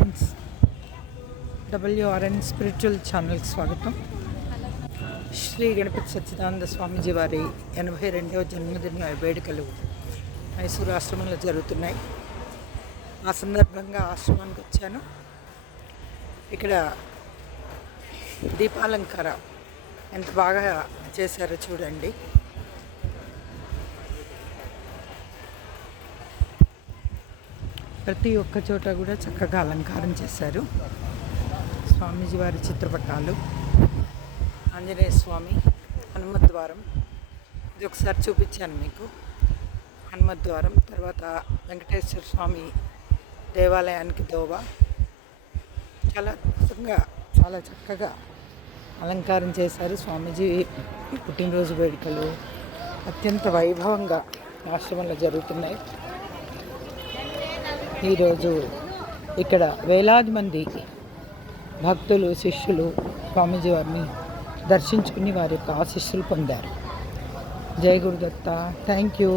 Friends, WRN spiritual ఛానల్కి స్వాగతం. శ్రీ గణపతి సచ్చిదానంద స్వామీజీ వారి 82వ జన్మదిన వేడుకలు మైసూరు ఆశ్రమంలో జరుగుతున్నాయి. ఆ సందర్భంగా ఆశ్రమానికి వచ్చాను. ఇక్కడ దీపాలంకార ఎంత బాగా చేశారో చూడండి. ప్రతి ఒక్క చోట కూడా చక్కగా అలంకారం చేశారు. స్వామీజీ వారి చిత్రపటాలు, ఆంజనేయ స్వామి, హనుమద్వారం, ఇది ఒకసారి చూపించాను మీకు. హనుమద్వారం తర్వాత వెంకటేశ్వర స్వామి దేవాలయానికి దోవ చాలా అద్భుతంగా చాలా చక్కగా అలంకారం చేశారు. స్వామీజీ పుట్టినరోజు వేడుకలు అత్యంత వైభవంగా ఆశ్రమంలో జరుగుతున్నాయి. ఈరోజు ఇక్కడ వేలాది మంది భక్తులు, శిష్యులు స్వామీజీ వారిని దర్శించుకుని వారి యొక్క ఆశీస్సులు పొందారు. జై గురుదత్త. Thank you.